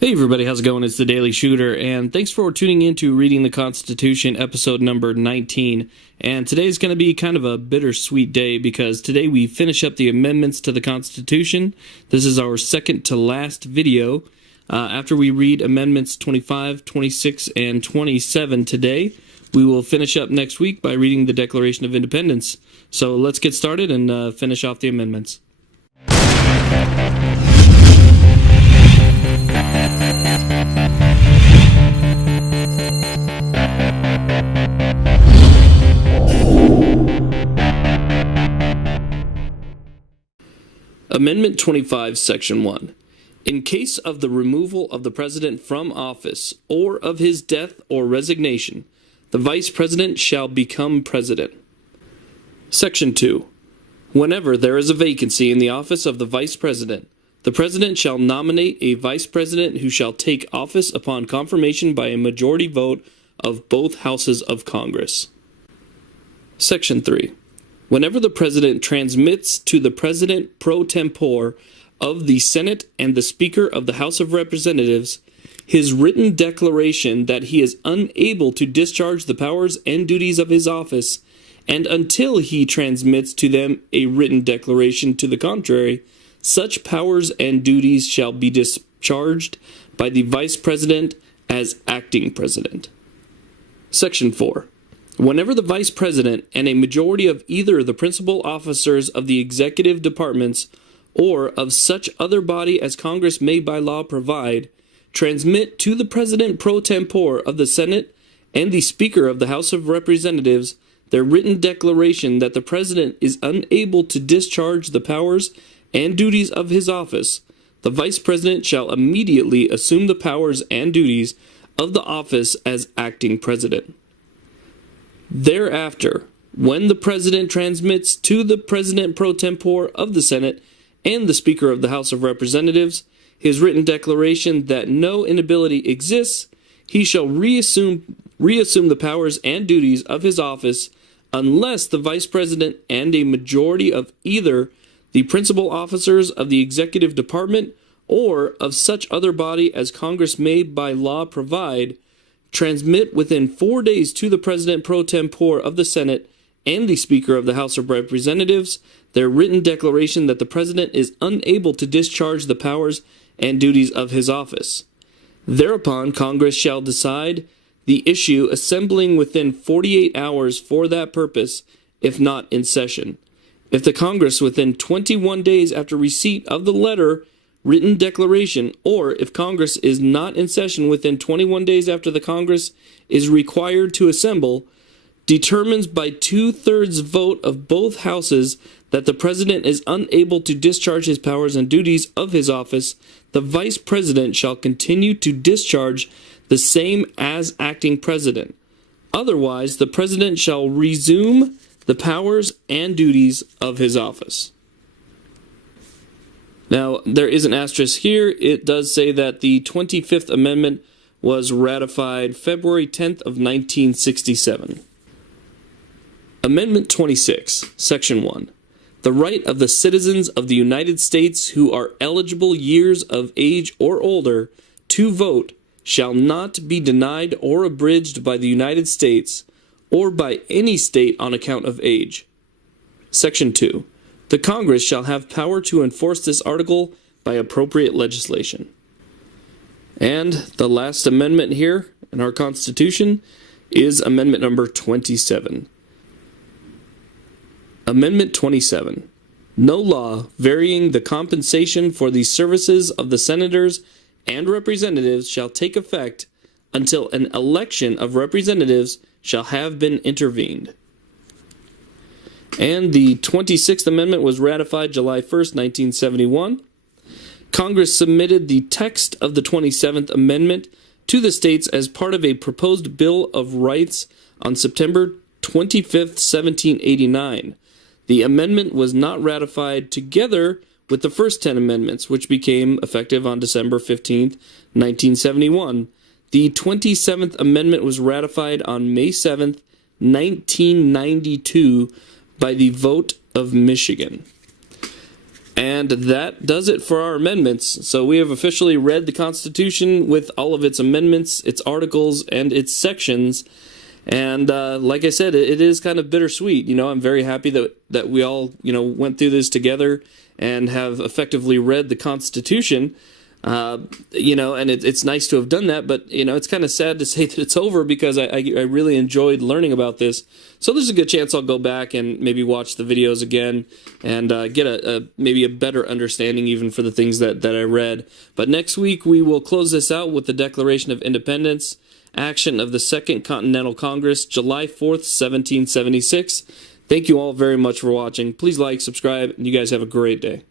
Hey everybody, how's it going? It's the Daily Shooter, and thanks for tuning in to Reading the Constitution, episode number 19. And today's going to be kind of a bittersweet day because today we finish up the amendments to the Constitution. This is our second to last video. After we read amendments 25, 26, and 27 today, we will finish up next week by reading the Declaration of Independence. So let's get started and finish off the amendments. Amendment 25, Section 1. In case of the removal of the President from office, or of his death or resignation, the Vice President shall become President. Section 2. Whenever there is a vacancy in the office of the Vice President, the President shall nominate a Vice President who shall take office upon confirmation by a majority vote of both houses of Congress. Section 3. Whenever the President transmits to the President pro tempore of the Senate and the Speaker of the House of Representatives his written declaration that he is unable to discharge the powers and duties of his office, and until he transmits to them a written declaration to the contrary, such powers and duties shall be discharged by the Vice President as acting President. Section 4. Whenever the Vice President and a majority of either the principal officers of the executive departments or of such other body as Congress may by law provide, transmit to the President pro tempore of the Senate and the Speaker of the House of Representatives their written declaration that the President is unable to discharge the powers and duties of his office, the Vice President shall immediately assume the powers and duties of the office as acting President. Thereafter, when the President transmits to the President pro tempore of the Senate and the Speaker of the House of Representatives his written declaration that no inability exists, he shall reassume the powers and duties of his office unless the Vice President and a majority of either the principal officers of the executive department or of such other body as Congress may by law provide transmit within 4 days to the President pro tempore of the Senate and the Speaker of the House of Representatives their written declaration that the President is unable to discharge the powers and duties of his office. Thereupon Congress shall decide the issue, assembling within 48 hours for that purpose, if not in session. If the Congress within 21 days after receipt of the letter written declaration, or if Congress is not in session within 21 days after the Congress is required to assemble, determines by 2/3 vote of both houses that the President is unable to discharge his powers and duties of his office, the Vice President shall continue to discharge the same as acting President. Otherwise, the President shall resume the powers and duties of his office. Now, there is an asterisk here. It does say that the 25th Amendment was ratified February 10th of 1967. Amendment 26, Section 1. The right of the citizens of the United States who are eligible years of age or older to vote shall not be denied or abridged by the United States or by any state on account of age. Section 2. The Congress shall have power to enforce this article by appropriate legislation. And the last amendment here in our Constitution is Amendment number 27. Amendment 27. No law varying the compensation for the services of the senators and representatives shall take effect until an election of representatives shall have been intervened. And the 26th Amendment was ratified July 1st, 1971. Congress submitted the text of the 27th Amendment to the states as part of a proposed Bill of Rights on September 25th, 1789. The amendment was not ratified together with the first 10 amendments, which became effective on December 15th, 1971. The 27th Amendment was ratified on May 7th, 1992, by the vote of Michigan. And that does it for our amendments. So we have officially read the Constitution with all of its amendments, its articles, and its sections. And like I said, it is kind of bittersweet. You know, I'm very happy that we all, went through this together and have effectively read the Constitution. And it's nice to have done that, but, it's kind of sad to say that it's over because I really enjoyed learning about this. So there's a good chance I'll go back and maybe watch the videos again and get maybe a better understanding even for the things that I read. But next week we will close this out with the Declaration of Independence, action of the Second Continental Congress, July 4th, 1776. Thank you all very much for watching. Please like, subscribe, and you guys have a great day.